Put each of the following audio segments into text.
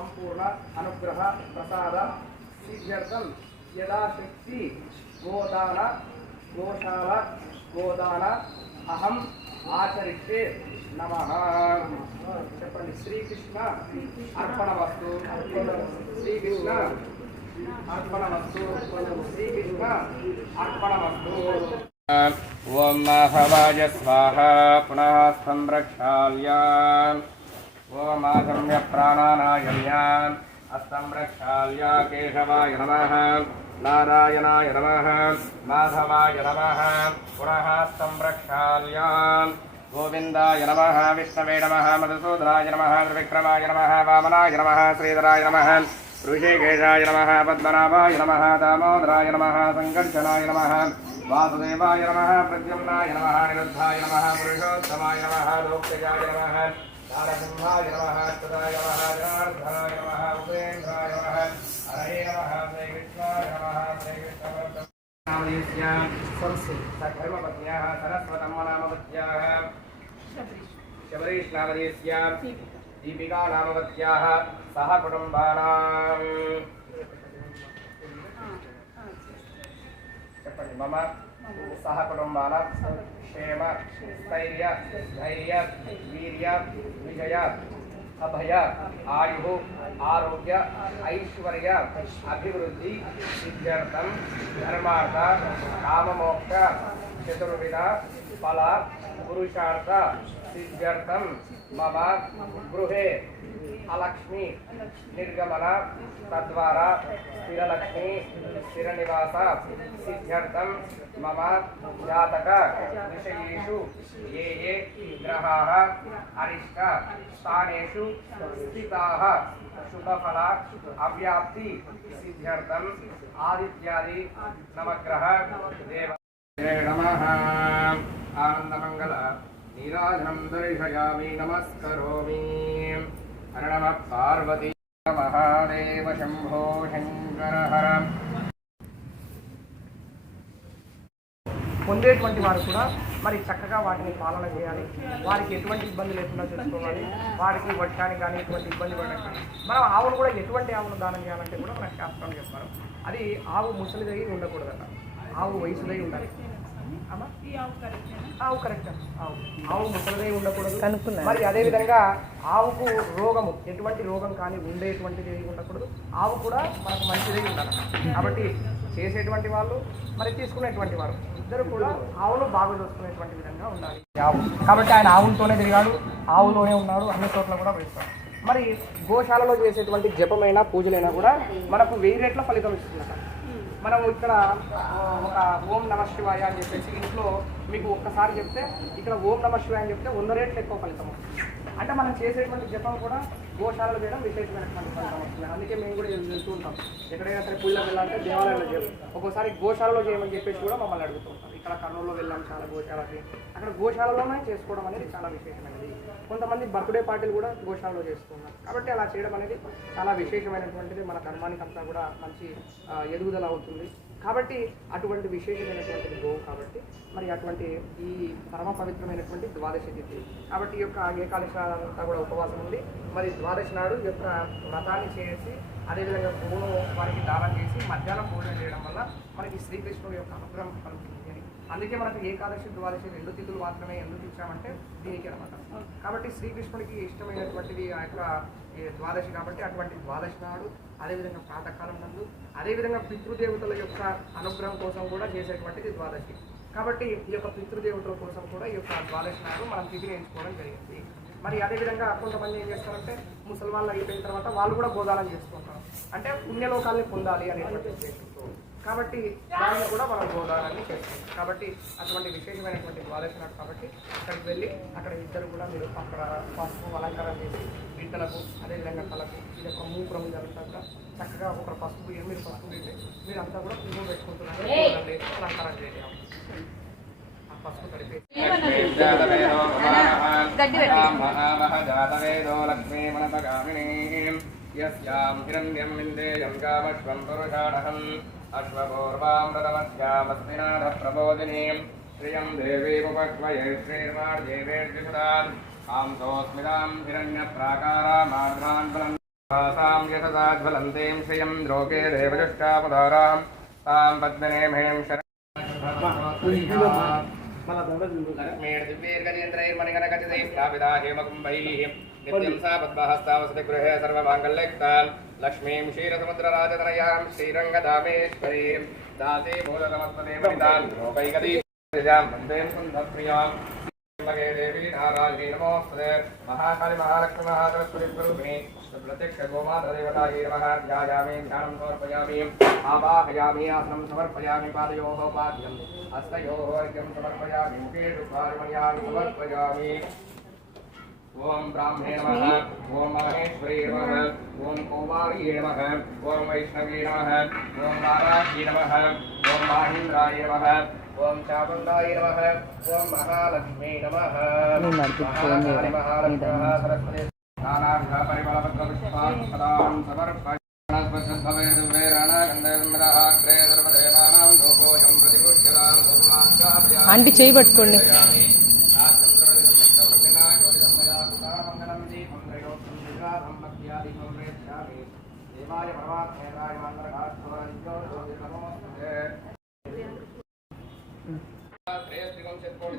సంపూర్ణ అనుగ్రహ ప్రసాద సిద్ధ్యర్థం యథాశక్తి గోదాన గోశాల గోదాన అహం ఆచరిస్తే నమః. చెప్పండి. శ్రీకృష్ణ అర్పణమస్తు. శ్రీకృష్ణ అర్పణమస్తు. శ్రీకృష్ణ అర్పణమస్తు. ఓం మాధవాయ స్వాహ. పునః సంరక్షాల్యాన్. ఓం ఆధమ్య ప్రాణానాయమ్యాన్ అస్తంరక్షాల్య. కేశవాయ నమః. నారాయణాయ నమః. మాధవాయ నమః. పునః సంరక్షాల్యాన్. గోవిందాయ నమః. విష్ణవే నమః. మధుసూదనాయ నమః. త్రివిక్రమాయ నమః. వామనాయ నమః. శ్రీధరాయ నమః. ఋషికేశాయ నమః. పద్మనాభాయ నమః. దామోదరాయ నమః. సంకర్షణాయ నమః. వాసుదేవాయ నమః. ప్రద్యుమ్నాయ నమః. నిరుద్ధాయ నమః. పురుషోత్తమాయ నమః. లోక్యాయ నమః. నారసింహాయ నమః. అచ్యుతాయ నమః. జనార్దనాయ నమః. ఉపేంద్రాయ నమః. హరే నమః. శ్రీకృష్ణాయ నమః. శ్రీకృష్ణామదేశ్యాం సకర్మపత్న్యాః సరస్వతమ్మనామవత్యాః శబరీష్నామదేశ్యాం దీపికానామవత్యాః సహ కుటుంబానాం. చెప్పండి. మమ సహ కుటుంబానాం క్షేమ స్థైర్య ధైర్య వీర్య విజయ అభయ ఆయు ఆరోగ్య ఐశ్వర్య అభివృద్ధి సిద్ధ్యర్థం ధర్మార్థ కామమోక్ష చతుర్విధ ఫల పురుషార్థ సిద్ధ్యర్థం మమ గృహే అలక్ష్మి నిర్గమన తద్వారా స్థిరలక్ష్మి స్థిరనివాస సిద్ధ్యర్థం మమ జాతక విషయేషు ఏ ఏ గ్రహాः అరిష్ట స్థానేషు స్థితాः శుభఫల అవ్యాప్తి సిద్ధ్యర్థం ఆదిత్యాది నవగ్రహ దేవ నమః. ఆనందమంగళ నీరాజనం దర్శయామి నమస్కరోమి. హర నమః పార్వతీ మహాదేవ శంభో శంకర హర. పొందేటువంటి వారు కూడా మరి చక్కగా వాటిని పాలన చేయాలి. వారికి ఎటువంటి ఇబ్బంది లేకుండా చూసుకోవాలి. వారికి వర్షానికి కానీ ఎటువంటి ఇబ్బంది పడడం కానీ మనం ఆవును కూడా ఎటువంటి ఆవును దానం చేయాలంటే కూడా మనకు శాస్త్రం చెప్తారు. అది ఆవు ముసలిదై ఉండకూడదట. ఆవు వయసుదై ఉండాలి. ఆవు కరెక్ట్. ఆవు ముసలిదై ఉండకూడదు. మరి అదేవిధంగా ఆవుకు రోగము ఎటువంటి రోగం కానీ ఉండేటువంటిది ఉండకూడదు. ఆవు కూడా మనకు మంచిదై ఉండాలి. కాబట్టి చేసేటువంటి వాళ్ళు మరి తీసుకునేటువంటి వారు ఇద్దరు కూడా ఆవును బాగా చూసుకునేటువంటి విధంగా ఉండాలి. ఆవు కాబట్టి ఆయన ఆవులతోనే తిరిగాడు, ఆవులోనే ఉన్నాడు, అన్ని చోట్ల కూడా వేస్తాడు. మరి గోశాలలో చేసేటువంటి జపమైనా పూజలైనా కూడా మనకు 1000 రెట్ల ఫలితం ఇస్తుందట. మనం ఇక్కడ ఒక ఓం నమ శివాయ అని చెప్పేసి ఇంట్లో మీకు ఒక్కసారి చెప్తే ఇక్కడ ఓం నమ శివాయ అని చెప్తే 100 రెట్లు ఎక్కువ ఫలితం వస్తుంది. అంటే మనం చేసేటువంటి జపం కూడా గోశాలలో చేయడం విశేషమైనటువంటి ఫలితం వస్తుంది. అందుకే మేము కూడా వెళ్తూ ఉంటాం. ఎక్కడైనా సరే పూజలకు వెళ్ళాలంటే దేవాలయంలో చేయాలి. ఒక్కోసారి గోశాలలో చేయమని చెప్పేసి కూడా మమ్మల్ని అడుగుతూ ఉంటాం. ఇక్కడ కర్నూలులో వెళ్ళాం చాలా గోశాలకి. అక్కడ గోశాలలోనే చేసుకోవడం అనేది చాలా విశేషమైనది. కొంతమంది బర్త్డే పార్టీలు కూడా గోశాలలో చేస్తున్నారు. కాబట్టి అలా చేయడం అనేది చాలా విశేషమైనటువంటిది. మన ధర్మానికి అంతా కూడా మంచి ఎదుగుదల అవుతుంది. కాబట్టి అటువంటి విశేషమైనటువంటిది గోవు. కాబట్టి మరి అటువంటి ఈ పరమ పవిత్రమైనటువంటి ద్వాదశి తిథి కాబట్టి ఈ యొక్క ఏకాదశి అంతా కూడా ఉపవాసం ఉంది. మరి ద్వాదశి నాడు ఈ యొక్క వ్రతాన్ని చేసి అదేవిధంగా గోవును వారికి దానం చేసి మధ్యాహ్నం భోజనం చేయడం వల్ల మనకి శ్రీకృష్ణుడి యొక్క అనుగ్రహం కలుగుతుంది. అందుకే మనకు ఏకాదశి ద్వాదశి 2 తిథులు మాత్రమే ఎందుకు ఇచ్చామంటే దీనికి అనమాట. కాబట్టి శ్రీకృష్ణుడికి ఇష్టమైనటువంటిది ఆ యొక్క ద్వాదశి. కాబట్టి అటువంటి ద్వాదశి నాడు అదేవిధంగా ప్రాతకాలం నందు అదేవిధంగా పితృదేవతల యొక్క అనుగ్రహం కోసం కూడా చేసేటువంటిది ద్వాదశి. కాబట్టి ఈ యొక్క పితృదేవతల కోసం కూడా ఈ యొక్క ద్వాదశి నాడు మనం తిథిని ఎంచుకోవడం జరిగింది. మరి అదేవిధంగా కొంతమంది ఏం చేస్తారంటే ముసల్మాన్లు అయిపోయిన తర్వాత వాళ్ళు కూడా గోదానం చేసుకుంటారు. అంటే పుణ్యలోకాల్ని పొందాలి అనేటువంటి ఉద్దేశంతో. కాబట్టి దాన్ని కూడా మనం గోదానాన్ని చేస్తాం. కాబట్టి అటువంటి విశేషమైనటువంటి ద్వాదశి నాడు కాబట్టి అక్కడికి వెళ్ళి అక్కడ ఇద్దరు కూడా మీరు అక్కడ పసుపు అలంకారం చేసి బిడ్డలకు అదేవిధంగా కళకు ఇది ఒక మూపురం ఇదంతా కూడా చక్కగా ఒక పసుపు 8 పసుపు పెట్టి మీరు అంతా కూడా పువ్వు పెట్టుకుంటున్నారు. అలంకారం చేయాలి. ఆ పసుపు తడిపేసి యస్యాం హిరణ్యం విందేయం గామశ్వం పురుషాణహం అశ్వపూర్వామృతమస్యామస్మినాథ ప్రబోధినీం శ్రియం దేవీముపక్వయే శ్రీర్వార్యేవేర్జుషుతాన్ ఆంతోస్మితాం హిరణ్య ప్రాకారామార్ధ్రాన్ तासां यतदाज्वलन्तीं श्रियं द्रोके देवजुष्टापदारां तां पद्मनेमहें लक्ष्मीर्दिव्यैर्गजेन्द्रैर्मणिगणगजदैः स्थापिता हेमकुम्भैः नित्यं सा पद्महस्तावसति गृहे सर्वमाङ्गल्ययुक्तां लक्ष्मीं क्षीरसमुद्रराजतनयां श्रीरङ्गदामेश्वरीं दासे भूतसमस्तदेवनितां लोकैकदीपजां वन्दे सुन्दरप्रियां देवी नारायणी नमोस्तुते महाकाली महालक्ष्मी महासरस्वती स्वरूपिणी प्रत्यक्ष गोमातादेवतायै नमः ध्यायामि ध्यानं समर्पयामि आवाहयामि आसनं समर्पयामि पादयोः पाद्यं हस्तयोः अर्घ्यं समर्पयामि मुखे दुःखारिमण्यानि समर्पयामि ओम ब्राह्मणे नमः ओम महेश्वरी नमः ओम कौमार्ये नमः ओम वैष्णवी नमः ओम नारायणी नमः ओम माहिन्द्राय नमः ओम चामुण्डाय नमः ओम महालक्ष्मी नमः महाकाली महालक्ष्मी सरस्वती नानाविध परिमलपत्रपुष्पान् समर्पयामि आंटी చేయి పట్టుకోండి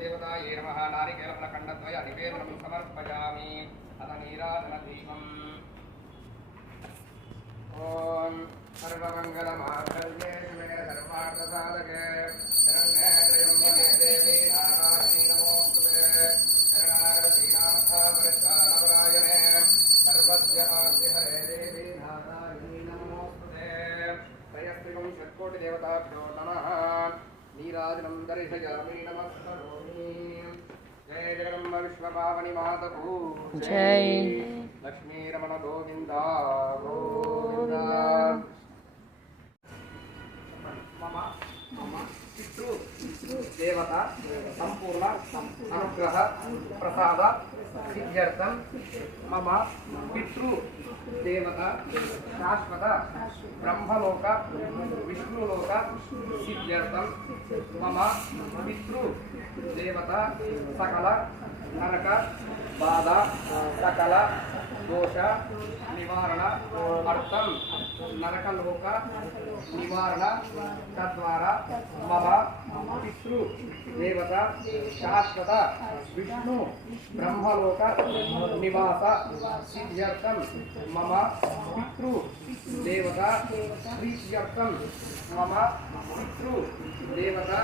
देवतायै नमः नारिकेलफलखण्डद्वय निवेदनं समर्पयामि अथ नीराजनदीपम् ॐ सर्वमङ्गलमाङ्गल्ये शिवे सर्वार्थसाधके शरण्ये त्र्यम्बके देवी नारायणी नमोस्तुते शरणागतदीनार्थपरित्राणपरायणे सर्वस्य आश्रिहरे देवी नारायणी नमोस्तुते त्रयस्त्रिगं षट्कोटिदेवताभ्यो नमः नीराजनं दर्शयामि नमस्करोमि जय जगदम्ब विश्वपावनि मातभू जय लक्ष्मी रमण गोविंद गोविंद मम पितृ देवता संपूर्ण अनुग्रह प्रसाद सिद्ध्यर्थं मम पितृ देवता शाश्वत ब्रह्मलोक विष्णुलोक सिद्ध्यर्थं मम पितृ देवता सकल नरक बाधा सकल दोष निवारण अर्थं नरकलोक निवारण तद्वारा मम पितृ देवता शाश्वत विष्णु ब्रह्मलोक निवास सिद्ध्यर्थं मम पितृ देवता प्रीत्यर्थं मम पितृ देवता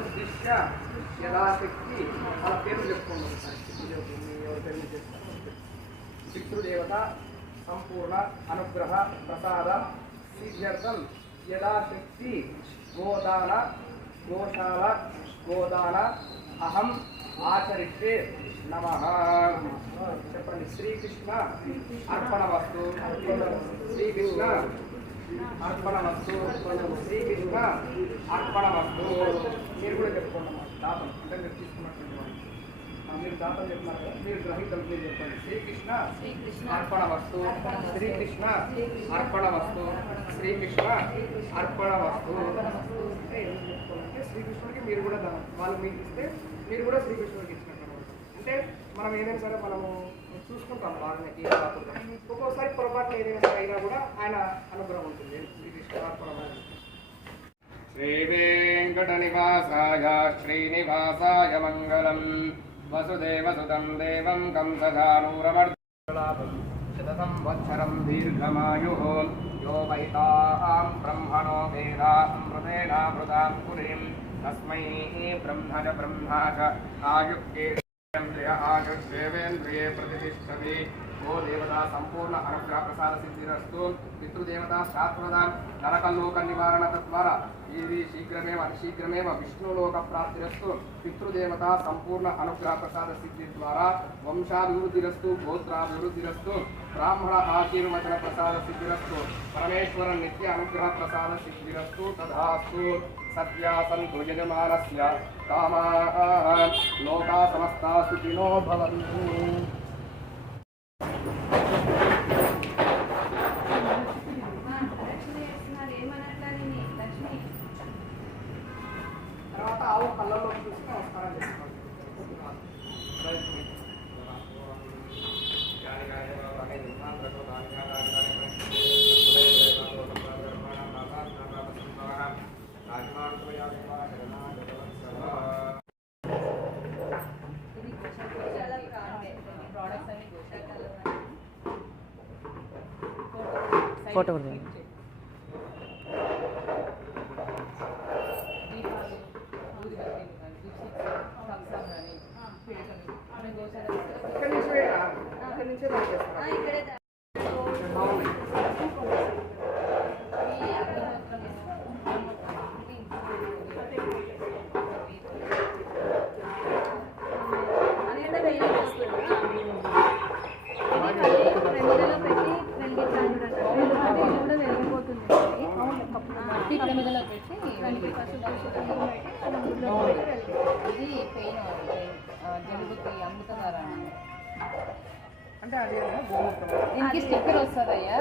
उद्दिश्य यथाशक्ति మన పేరు చెప్పుకోండి పితృదేవత సంపూర్ణ అనుగ్రహ ప్రసాద సిద్ధ్యర్థం యథాశక్తి గోదాన గోశాల గోదాన అహం ఆచరిస్తే నమః చెప్పండి శ్రీకృష్ణ అర్పణమస్తు శ్రీకృష్ణ అర్పణమస్తు శ్రీకృష్ణ అర్పణమస్తు మీరు కూడా చెప్పుకోండి దాతం అంటే మీరు తీసుకున్నట్టు మీరు దాతం చెప్తున్నారు కదా మీరు గ్రహితం మీరు చెప్పండి శ్రీకృష్ణ అర్పణమస్తు శ్రీకృష్ణ అర్పణమస్తు శ్రీకృష్ణ అర్పణమస్తు అంటే ఎందుకు చెప్పుకోవాలంటే శ్రీకృష్ణుడికి మీరు కూడా వాళ్ళు మీకు ఇస్తే మీరు కూడా శ్రీకృష్ణుడికి ఇచ్చినట్టు అంటే మనం ఏదైనా సరే మనము చూసుకుంటాం వారిని కాకుండా ఒక్కోసారి పొరపాటున ఏదైనా సరే అయినా కూడా ఆయన అనుగ్రహం ఉంటుంది శ్రీకృష్ణ అర్పణమస్తు श्री वेंकटनिवासाय श्रीनिवासाय मंगलम वसुदेवसुतं देवं कंसधानूरमर्दलाभं शतसंवत्सरं दीर्घमायुः यो वैतां ब्रह्मणो वेदा अमृतेनामृतां पुरीं तस्मै ब्रह्मज ब्रह्माच आयुक्तेन्द्रिय आयुर्देवेन्द्रिये प्रतिष्ठति गो देवता संपूर्ण अनुग्रह प्रसाद सिद्धिरस्तु पितृदेवता शाश्वता नरकलोक निवारण तद्वारा शीघ्रमेव विष्णुलोक प्राप्तिरस्तु पितृदेवता संपूर्ण अनुग्रह प्रसाद सिद्धि द्वारा वंशाभिवृद्धिरस्तु गोत्राभिवृद्धिरस्तु ब्राह्मण आशीर्वचन प्रसाद सिद्धिरस्तु परमेश्वर नित्य अनुग्रह प्रसाद सिद्धिरस्तु तथास्तु सत्या सन्तु यजमानस्य कामाः लोका समस्ता सुखिनो भवन्तु। తర్వాత ఆవు కళ్ళలో చూసి నమస్కారం చేసుకోండి. ఫోటో కూడా ఇక్కడి నుంచి వేయరా? ఇక్కడి నుంచే పనిచేస్తారా? బాగుంది. ఇది పెయిన్ జలుబుకి అమృతధార అంటే అది గోమూత్రం దీనికి స్టిక్కర్ వస్తుందయ్యా.